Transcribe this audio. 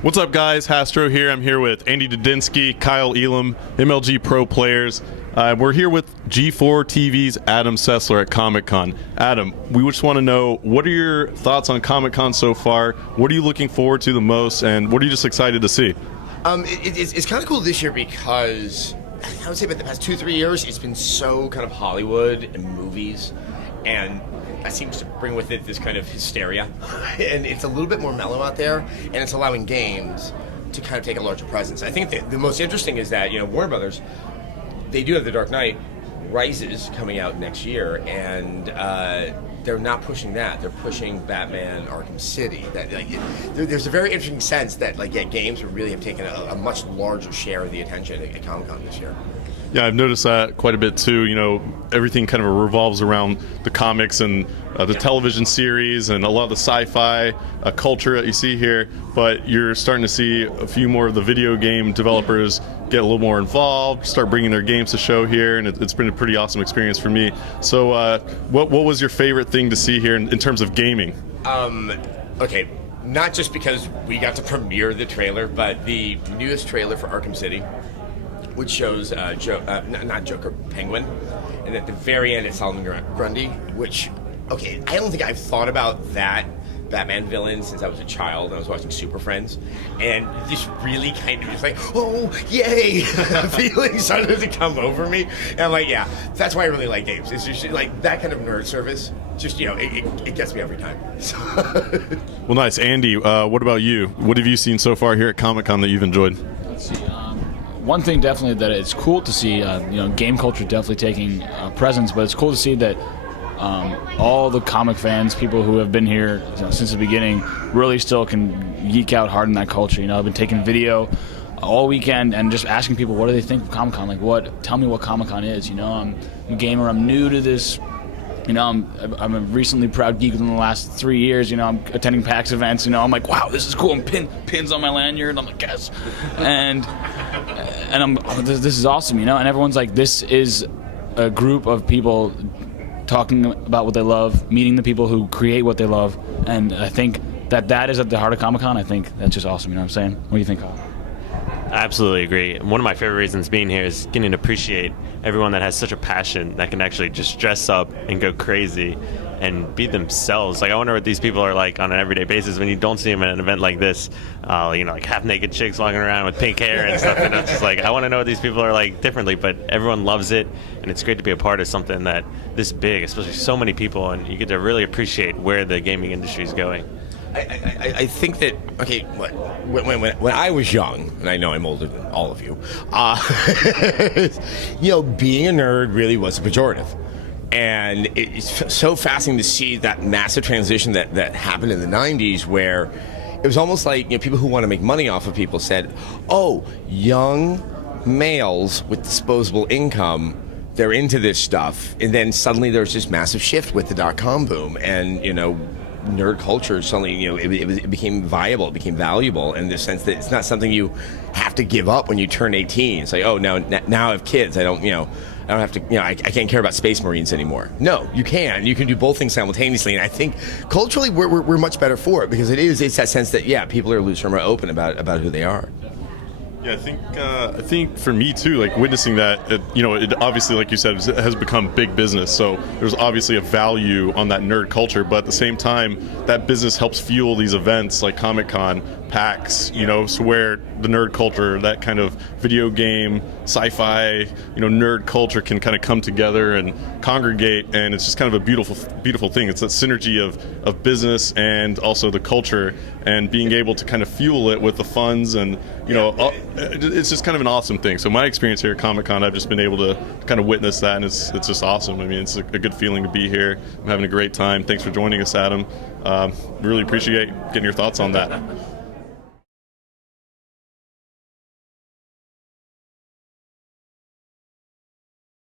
What's up, guys? Hastr0 here. I'm here with Andy Dudinsky, Kyle Elam, MLG Pro players. We're here with G4 TV's Adam Sessler at Comic-Con. Adam, we just want to know, what are your thoughts on Comic-Con so far? What are you looking forward to the most, and what are you just excited to see? It's kind of cool this year because I would say about the past 2-3 years, it's been so kind of Hollywood and movies, and that seems to bring with it this kind of hysteria. And it's a little bit more mellow out there, and it's allowing games to kind of take a larger presence. I think the most interesting is that, Warner Brothers, they do have The Dark Knight Rises coming out next year, and they're not pushing that. They're pushing Batman Arkham City. There's a very interesting sense that games really have taken a much larger share of the attention at Comic-Con this year. Yeah, I've noticed that quite a bit too. Everything kind of revolves around the comics and the television series and a lot of the sci-fi culture that you see here, but you're starting to see a few more of the video game developers get a little more involved, start bringing their games to show here, and it's been a pretty awesome experience for me. So what was your favorite thing to see here in terms of gaming? Okay, not just because we got to premiere the trailer, but the newest trailer for Arkham City, which shows not Joker, Penguin, and at the very end it's Solomon Grundy, which, okay, I don't think I've thought about that Batman villain since I was a child. I was watching Super Friends, and just really kind of just oh, yay, feeling started to come over me. And I'm like, yeah, that's why I really like games. It's just that kind of nerd service. Just, it gets me every time. Well, nice. Andy, what about you? What have you seen so far here at Comic-Con that you've enjoyed? Let's see. One thing definitely that it's cool to see, game culture definitely taking presence, but it's cool to see that all the comic fans, people who have been here since the beginning, really still can geek out hard in that culture. I've been taking video all weekend and just asking people, what do they think of Comic-Con? Tell me what Comic-Con is. I'm a gamer, I'm new to this. I'm a recently proud geek within the last 3 years. I'm attending PAX events. I'm like, wow, this is cool. And pins on my lanyard. And I'm like, yes. And this is awesome. And everyone's like, this is a group of people talking about what they love, meeting the people who create what they love. And I think that is at the heart of Comic-Con. I think that's just awesome. You know what I'm saying? What do you think, Kyle? I absolutely agree. One of my favorite reasons being here is getting to appreciate everyone that has such a passion that can actually just dress up and go crazy and be themselves. I wonder what these people are like on an everyday basis when you don't see them at an event like this. Half-naked chicks walking around with pink hair and stuff. It's just I want to know what these people are like differently, but everyone loves it, and it's great to be a part of something that this big, especially so many people, and you get to really appreciate where the gaming industry is going. I think that, okay, when I was young, and I know I'm older than all of you, being a nerd really was a pejorative. And it's so fascinating to see that massive transition that happened in the 90s, where it was almost like people who want to make money off of people said, oh, young males with disposable income, they're into this stuff. And then suddenly there's this massive shift with the dot-com boom, and nerd culture suddenly, it became viable, it became valuable in the sense that it's not something you have to give up when you turn 18. It's like, oh, now I have kids, I don't have to, I can't care about Space Marines anymore. No, you can do both things simultaneously, and I think culturally we're much better for it, because it's that sense that people are loose or more open about who they are. Yeah, I think for me too, witnessing that, it obviously, like you said, it has become big business. So there's obviously a value on that nerd culture, but at the same time, that business helps fuel these events like Comic-Con, PAX, so where the nerd culture, that kind of video game, sci-fi, nerd culture can kind of come together and congregate, and it's just kind of a beautiful thing. It's that synergy of business and also the culture, and being able to kind of fuel it with the funds, and it's just kind of an awesome thing. So my experience here at Comic-Con, I've just been able to kind of witness that, and it's just awesome. I mean, it's a good feeling to be here. I'm having a great time. Thanks for joining us, Adam. Really appreciate getting your thoughts on that.